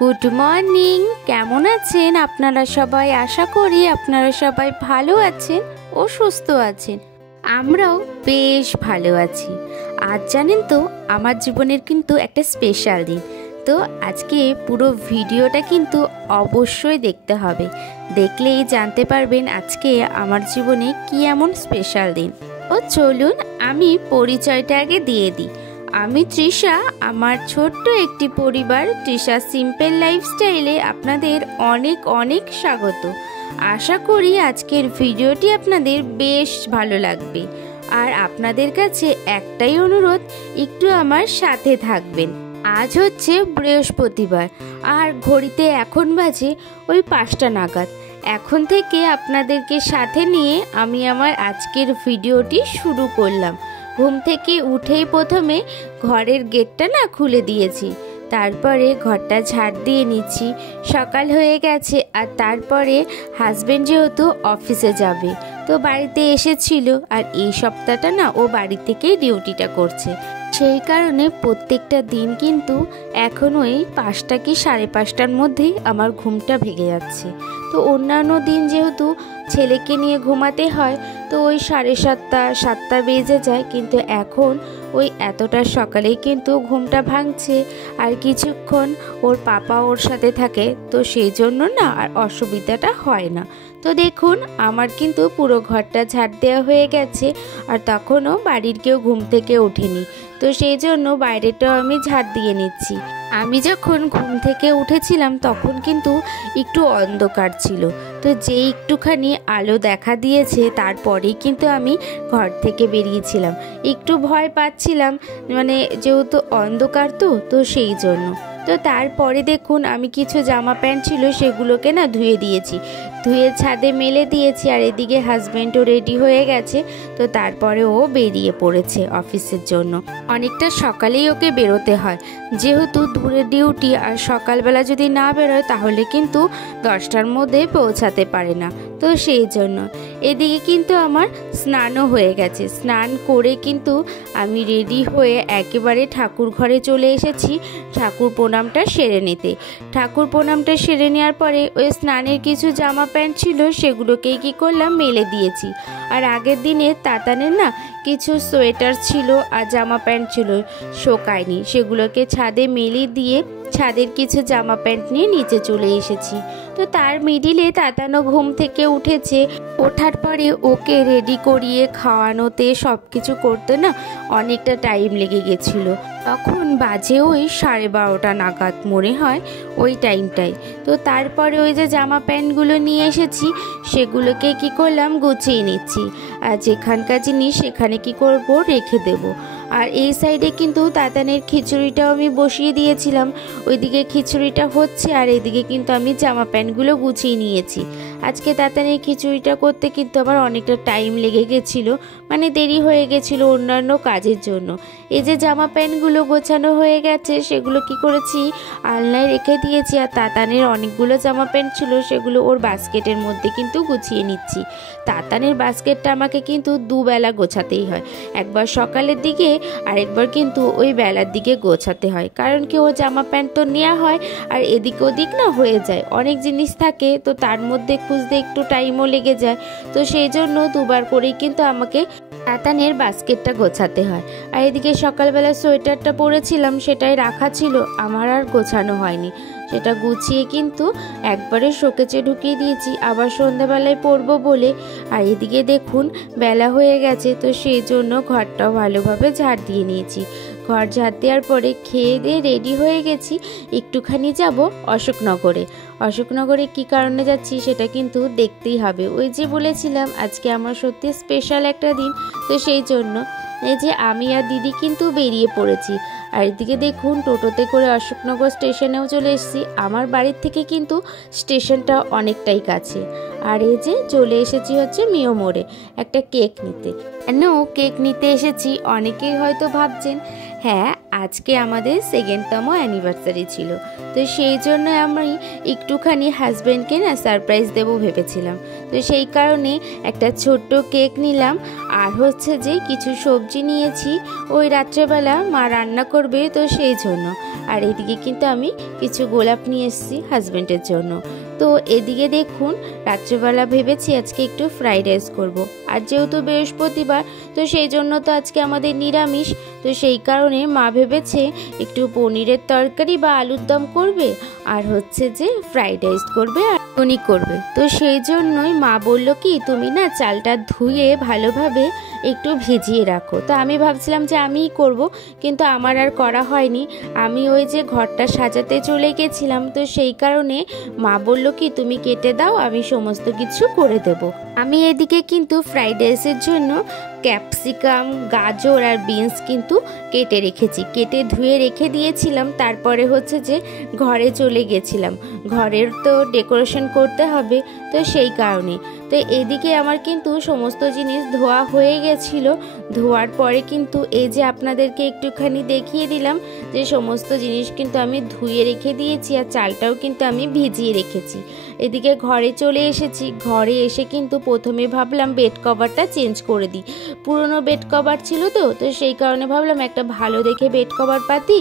Good morning. কেমন আছেন আপনারা সবাই? আশা করি আপনারা সবাই ভালো আছেন ও সুস্থ আছেন। আমরাও বেশ ভালো আছি। আজ জানেন তো আমার জীবনের কিন্তু একটা স্পেশাল দিন। তো আজকে পুরো ভিডিওটা কিন্তু অবশ্যই দেখতে হবে, দেখলেই জানতে পারবেন আজকে আমার জীবনে কি এমন স্পেশাল দিন। ও চলুন আমি পরিচয়টা আগে দিয়ে দিই। আমি তৃষা। আমার ছোট্ট একটি পরিবার তৃষা সিম্পল লাইফস্টাইলে আপনাদের অনেক অনেক স্বাগত। আশা করি আজকের ভিডিওটি আপনাদের বেশ ভালো লাগবে। আর আপনাদের কাছে একটাই অনুরোধ, একটু আমার সাথে থাকবেন। আজ হচ্ছে বৃহস্পতিবার আর ঘড়িতে এখন বাজে ওই 5টা নাগাদ। এখন থেকে আপনাদেরকে সাথে নিয়ে আমি আমার আজকের ভিডিওটি শুরু করলাম। ঘুম থেকে উঠেই প্রথমে ঘরের গেটটা খুলে দিয়েছি, তারপরে ঘরটা ঝাড় দিয়ে নিচ্ছি। সকাল হয়ে গেছে আর তারপরে হাজবেন্ড যেহেতু অফিসে যাবে তো বাড়িতে এসেছিল, আর এই সপ্তাহটা ও বাড়ি থেকেই ডিউটিটা করছে। সেই কারণে প্রত্যেকটা দিন কিন্তু এখন ওই 5টা কি 5:30টার মধ্যেই আমার ঘুমটা ভেঙে যাচ্ছে। তো অন্যান্য দিন যেহেতু ছেলেকে নিয়ে ঘুমাতে হয় তো ওই 7:30 7টা বেজে যায়, কিন্তু এখন ওই এতটা সকালেই কিন্তু ঘুমটা ভাঙছে। আর কিছুক্ষণ ওর পাপা ওর সাথে থাকে, তো সেই জন্য আর অসুবিধাটা হয় না। তো দেখুন আমার কিন্তু পুরো ঘরটা ঝাড় দেওয়া হয়ে গেছে, আর তখনও বাড়ির কেউ ঘুম থেকে ওঠেনি, তো সেই জন্য বাইরেটাও আমি ঝাড় দিয়ে নিচ্ছি। আমি যখন ঘুম থেকে উঠেছিলাম তখন কিন্তু একটু অন্ধকার ছিল, তো যে একটুখানি আলো দেখা দিয়েছে তারপরেই কিন্তু আমি ঘর থেকে বেরিয়েছিলাম। একটু ভয় পাচ্ছিলাম, যেহেতু অন্ধকার তো সেই জন্য। তো তারপরে দেখুন আমি কিছু জামা প্যান্ট ছিল সেগুলোকে ধুয়ে দিয়েছি, ধুয়ে ছাদে মেলে দিয়েছি। আর এদিকে হাজব্যান্ডও রেডি হয়ে গেছে, তো তারপরে ও বেরিয়ে পড়েছে অফিসের জন্য। অনেকটা সকালেই ওকে বেরোতে হয়, যেহেতু দূরে ডিউটি, আর সকালবেলা যদি না বেরোয় তাহলে কিন্তু 10টার মধ্যে পৌঁছাতে পারে না, তো সেই জন্য। এদিকে কিন্তু আমার স্নানও হয়ে গেছে। স্নান করে কিন্তু আমি রেডি হয়ে একেবারে ঠাকুর ঘরে চলে এসেছি ঠাকুর প্রণামটা সেরে নিতে। ঠাকুর প্রণামটা সেরে নেওয়ার পরে ওই স্নানের কিছু জামা প্যান্ট ছিল সেগুলোকেই কি করলাম মেলে দিয়েছি। আর আগের দিনে তাতানের কিছু সোয়েটার ছিল আর জামা প্যান্ট ছিল শোকায়নি, সেগুলোকে ছাদে মেলে দিয়ে ছাদের কিছু জামা প্যান্ট নিয়ে নিচে চলে এসেছি। তো তার মিডিলে তাতানো ঘুম থেকে উঠেছে। ওঠার পরে ওকে রেডি করিয়ে খাওয়ানোতে সব কিছু করতে অনেকটা টাইম লেগে গেছিল। তখন বাজে ওই 12:30 নাগাদ মনে হয় ওই টাইমটাই। তো তারপরে ওই যে জামা প্যান্টগুলো নিয়ে এসেছি সেগুলোকে কি করলাম গুছিয়ে নিচ্ছি, আর যেখানকার জিনিস সেখানে কি করব রেখে দেব। আর এই সাইডে কিন্তু তাতানের খিচুড়িটাও আমি বসিয়ে দিয়েছিলাম, ওইদিকে খিচুড়িটা হচ্ছে আর এদিকে কিন্তু আমি জামা প্যান্টগুলো গুছিয়ে নিয়েছি। আজকে তাতানের খিচুড়িটা করতে কিন্তু আমার অনেকটা টাইম লেগে গেছিলো, দেরি হয়ে গেছিলো অন্যান্য কাজের জন্য। এই যে জামা প্যান্টগুলো গোছানো হয়ে গেছে সেগুলো কি করেছি আলনায় রেখে দিয়েছি, আর তাতানের অনেকগুলো জামা প্যান্ট ছিল সেগুলো ওর বাস্কেটের মধ্যে কিন্তু গুছিয়ে নিচ্ছি। তাতানের বাস্কেটটা আমাকে কিন্তু দুবেলা গোছাতেই হয়, একবার সকালের দিকে আর একবার কিন্তু ওই বেলার দিকে গোছাতে হয়। কারণ কি ওর জামা প্যান্ট তো নেওয়া হয় আর এদিক ওদিক হয়ে যায়, অনেক জিনিস থাকে, তো তার মধ্যে খুঁজতে একটু টাইমও লেগে যায়। তো সেই জন্য দুবার করেই কিন্তু আমাকে তাতানের বাস্কেটটা গোছাতে হয়। আর এদিকে সকালবেলা সোয়েটারটা পরেছিলাম সেটাই রাখা ছিল, আমার আর গোছানো হয়নি, সেটা গুছিয়ে কিন্তু একবারে শোকেজে ঢুকিয়ে দিয়েছি, আবার সন্ধ্যাবেলায় পরবো বলে। আর এদিকে দেখুন বেলা হয়ে গেছে, তো সেই জন্য ঘরটাও ভালোভাবে ঝাড় দিয়ে নিয়েছি। ঘর ঝাড় দেওয়ার পরে খেয়ে দিয়ে রেডি হয়ে গেছি, একটুখানি যাব অশোকনগরে। অশোকনগরে কী কারণে যাচ্ছি সেটা কিন্তু দেখতেই হবে। ওই যে বলেছিলাম আজকে আমার সত্যি স্পেশাল একটা দিন, তো সেই জন্য এই যে আমি আর দিদি কিন্তু বেরিয়ে পড়েছি। আর এদিকে দেখুন টোটোতে করে অশোকনগর স্টেশনেও চলে এসেছি। আমার বাড়ির থেকে কিন্তু স্টেশনটা অনেকটাই কাছে। আর এই যে চলে এসেছি হচ্ছে মিও মোড়ে একটা কেক নিতে। কেক নিতে এসেছি অনেকেই হয়তো ভাবছেন হ্যাঁ আজকে আমাদের সেকেন্ডতম অ্যানিভার্সারি ছিল। তো সেই জন্য আমি একটুখানি হাজব্যান্ডকে না সারপ্রাইজ দেবো ভেবেছিলাম। তো সেই কারণে একটা ছোট্ট কেক নিলাম, আর হচ্ছে যে কিছু সবজি নিয়েছি, ওই রাত্রেবেলা মা রান্না করবে তো সেই জন্য। আর এদিকে কিন্তু আমি কিছু গোলাপ নিয়ে এসেছি হাজব্যান্ডের জন্য। তো এদিকে দেখুন, রাত্রেবেলা ভেবেছি আজকে একটু ফ্রাইড রাইস করবো, আর যেহেতু বৃহস্পতিবার তো সেই জন্য তো আজকে আমাদের নিরামিষ। তো সেই কারণে মা ভেবেছে একটু পনিরের তরকারি বা আলুর দম করবে, আর হচ্ছে যে ফ্রাইড রাইস করবে আর পনি করবে। তো সেই জন্যই মা বললো কি তুমি না চালটা ধুয়ে ভালোভাবে একটু ভিজিয়ে রাখো। তো আমি ভাবছিলাম যে আমিই করব, কিন্তু আমার আর করা হয়নি। আমি ওই যে ঘরটা সাজাতে চলে গেছিলাম, তো সেই কারণে মা বলল কি তুমি কেটে দাও, আমি সমস্ত কিছু করে দেব। আমি এদিকে কিন্তু ফ্রাইড রাইসের জন্য ক্যাপসিকাম, গাজর আর বিনস কিন্তু কেটে রেখেছি, কেটে ধুয়ে রেখে দিয়েছিলাম। তারপরে হচ্ছে যে ঘরে চলে গেছিলাম, ঘরের তো ডেকোরেশন করতে হবে, তো সেই কারণে। তো এদিকে আমার কিন্তু সমস্ত জিনিস ধোয়া হয়ে গেছিল। ধোয়ার পরে কিন্তু এই যে আপনাদেরকে একটুখানি দেখিয়ে দিলাম যে সমস্ত জিনিস কিন্তু আমি ধুয়ে রেখে দিয়েছি, আর চালটাও কিন্তু আমি ভিজিয়ে রেখেছি। এদিকে ঘরে চলে এসেছি, ঘরে এসে কিন্তু প্রথমে ভাবলাম বেড কভারটা চেঞ্জ করে দিই। পুরনো বেড কভার ছিল তো সেই কারণে ভাবলাম একটা ভালো দেখে বেড কভার পাতি,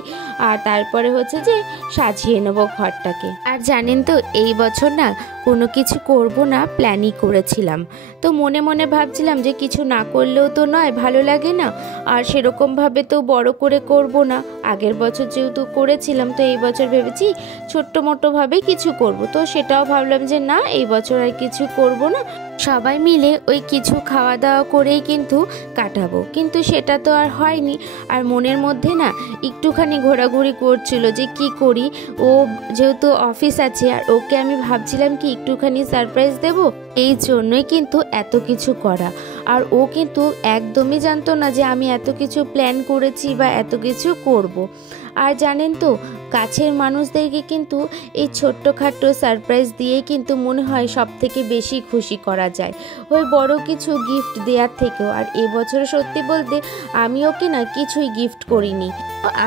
আর তারপরে হচ্ছে যে সাজিয়ে নেবো ঘরটাকে। আর জানেন তো এই বছর না কোনো কিছু করব না প্ল্যানই করেছিলাম। তো মনে মনে ভাবছিলাম যে কিছু না করলেও তো নয়, ভালো লাগে না, আর সেরকমভাবে তো বড় করে করব না। আগের বছর যেহেতু করেছিলাম, তো এই বছর ভেবেছি ছোট্ট মোটোভাবে কিছু করব। তো সেটাও ভাবলাম যে না, এই বছর আর কিছু করব না, সবাই মিলে ওই কিছু খাওয়া দাওয়া করেই কিন্তু কাটাবো। কিন্তু সেটা তো আর হয়নি। আর মনের মধ্যে না একটুখানি ঘোরাঘুরি করছিল যে কি করি। ও যেহেতু অফিস আছে, আর ওকে আমি ভাবছিলাম কি একটুখানি সারপ্রাইজ দেব, এই জন্যই কিন্তু এত কিছু করা। আর ও কিন্তু একদমই জানতো না যে আমি এত কিছু প্ল্যান করেছি বা এত কিছু করব। আর জানেন তো, কাছের মানুষদেরকে কিন্তু এই ছোট্টখাট্টো সারপ্রাইজ দিয়েই কিন্তু মনে হয় সব থেকে বেশি খুশি করা যায়, ওই বড় কিছু গিফট দেওয়ার থেকেও। আর এবছর সত্যি বলতে আমি ওকে না কিছুই গিফট করিনি।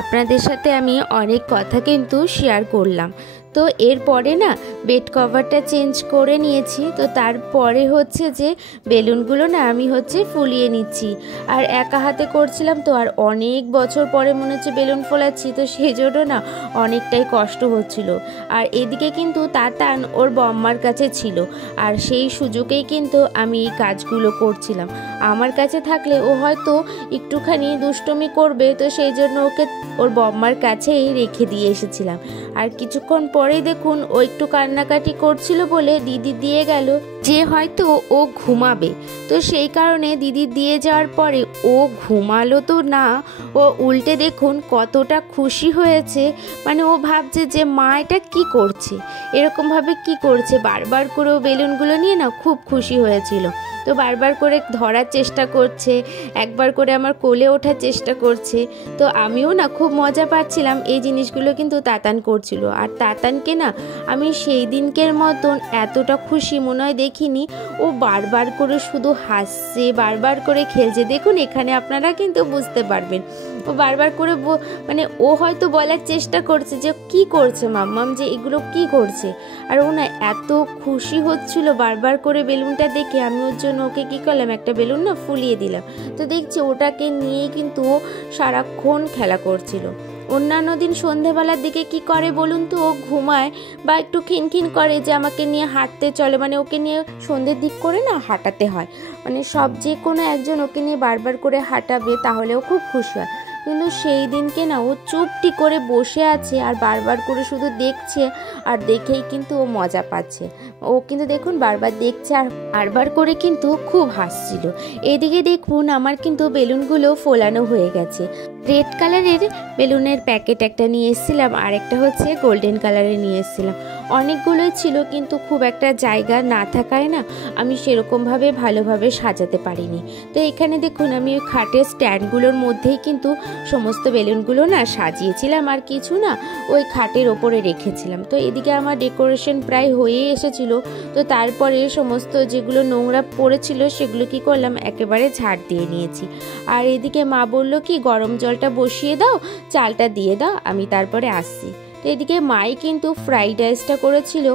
আপনাদের সাথে আমি অনেক কথা কিন্তু শেয়ার করলাম। তো এরপরে না বেড কভারটা চেঞ্জ করে নিয়েছি। তো তারপরে হচ্ছে যে বেলুনগুলো না আমি হচ্ছে ফুলিয়ে নিচ্ছি, আর একা হাতে করছিলাম তো, আর অনেক বছর পরে মনে হচ্ছে বেলুন ফোলাচ্ছি, তো সেই জন্য না অনেকটাই কষ্ট হচ্ছিল। আর এদিকে কিন্তু তাতান ওর বম্মার কাছে ছিল, আর সেই সুযোগেই কিন্তু আমি এই কাজগুলো করছিলাম। আমার কাছে থাকলে ও হয়তো একটুখানি দুষ্টুমি করবে, তো সেই জন্য ওকে ওর বম্মার কাছেই রেখে দিয়ে এসেছিলাম। আর কিছুক্ষণ পরেই দেখুন ও একটু কান্নাকাটি করছিল বলে দিদি দিয়ে গেল যে হয়তো ও ঘুমাবে। তো সেই কারণে দিদি দিয়ে যাওয়ার পরে ও ঘুমালো তো না, ও উল্টে দেখুন কতটা খুশি হয়েছে। মানে ও ভাবছে যে মা এটা কী করছে, এরকমভাবে কি করছে। বারবার করে ও বেলুনগুলো নিয়ে না খুব খুশি হয়েছিল। তো বারবার করে ধরার চেষ্টা করছে, একবার করে আমার কোলে ওঠার চেষ্টা করছে। তো আমিও না খুব মজা পাচ্ছিলাম। এই জিনিসগুলো কিন্তু তাতান করছিল, আর তাতানকে না আমি সেই দিনকের মতন এতটা খুশি মনে হয় দেখিনি। ও বারবার করে শুধু হাসছে, বারবার করে খেলছে। দেখুন এখানে আপনারা কিন্তু বুঝতে পারবেন, ও বারবার করে মানে ও হয়তো বলার চেষ্টা করছে যে কি করছে মাম্মাম, যে এগুলো কি করছে। আর ও না এত খুশি হচ্ছিল বারবার করে বেলুনটা দেখে। আমি ওর জন্য ওকে কী করলাম, একটা বেলুন না ফুলিয়ে দিলাম। তো দেখছি ওটাকে নিয়েই কিন্তু ও সারাক্ষণ খেলা করছিল। অন্যান্য দিন সন্ধেবেলার দিকে কি করে বলুন তো, ও ঘুমায় বা একটু খিনখিন করে যে আমাকে নিয়ে হাঁটতে চলে। মানে ওকে নিয়ে সন্ধ্যের দিক করে না হাঁটাতে হয়, মানে সব যে কোনো একজন ওকে নিয়ে বারবার করে হাঁটাবে, তাহলেও খুব খুশি হয়। কিন্তু সেই দিনকে না ও চুপটি করে বসে আছে, আর বারবার করে শুধু দেখছে, আর দেখেই কিন্তু ও মজা পাচ্ছে। ও কিন্তু দেখুন বারবার দেখছে আর বারবার করে কিন্তু খুব হাসছিল। এদিকে দেখুন আমার কিন্তু বেলুনগুলো ফোলানো হয়ে গেছে। রেড কালারের বেলুনের প্যাকেট একটা নিয়ে এসেছিলাম, আর একটা হচ্ছে গোল্ডেন কালারের নিয়ে এসেছিলাম। অনেকগুলোই ছিল, কিন্তু খুব একটা জায়গা না থাকায় না আমি সেরকমভাবে ভালোভাবে সাজাতে পারিনি। তো এখানে দেখুন আমি ওই খাটের স্ট্যান্ডগুলোর মধ্যেই কিন্তু সমস্ত বেলুনগুলো না সাজিয়েছিলাম, আর কিছু না ওই খাটের ওপরে রেখেছিলাম। তো এদিকে আমার ডেকোরেশন প্রায় হয়েই এসেছিলো। তো তারপরে সমস্ত যেগুলো নোংরা পড়েছিল সেগুলো কি করলাম, একেবারে ঝাড় দিয়ে নিয়েছি। আর এদিকে মা বলল কি গরম জল জলটা বসিয়ে দাও, চালটা দিয়ে দাও, আমি তারপরে আসছি। তো এদিকে মাই কিন্তু ফ্রাইড রাইসটা করেছিল,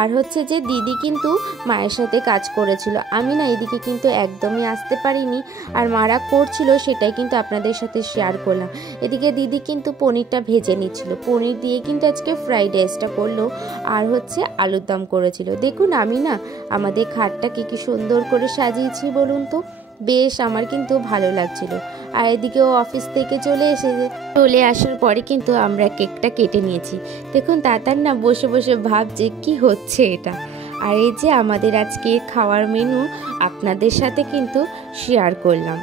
আর হচ্ছে যে দিদি কিন্তু মায়ের সাথে কাজ করেছিল। আমি না এদিকে কিন্তু একদমই আসতে পারিনি, আর মারা করছিল সেটাই কিন্তু আপনাদের সাথে শেয়ার করলাম। এদিকে দিদি কিন্তু পনিরটা ভেজে নিচ্ছিল, পনির দিয়ে কিন্তু আজকে ফ্রাইড রাইসটা করলো, আর হচ্ছে আলুর দম করেছিল। দেখুন আমি না আমাদের খাটটাকে কি সুন্দর করে সাজিয়েছি বলুন তো, বেশ আমার কিন্তু ভালো লাগছিল। আর এদিকেও অফিস থেকে চলে আসার পরে কিন্তু আমরা কেকটা কেটে নিয়েছি। দেখুন তাতার না বসে বসে ভাবছে কি হচ্ছে এটা। আর এই যে আমাদের আজকে খাওয়ার মেনু আপনাদের সাথে কিন্তু শেয়ার করলাম।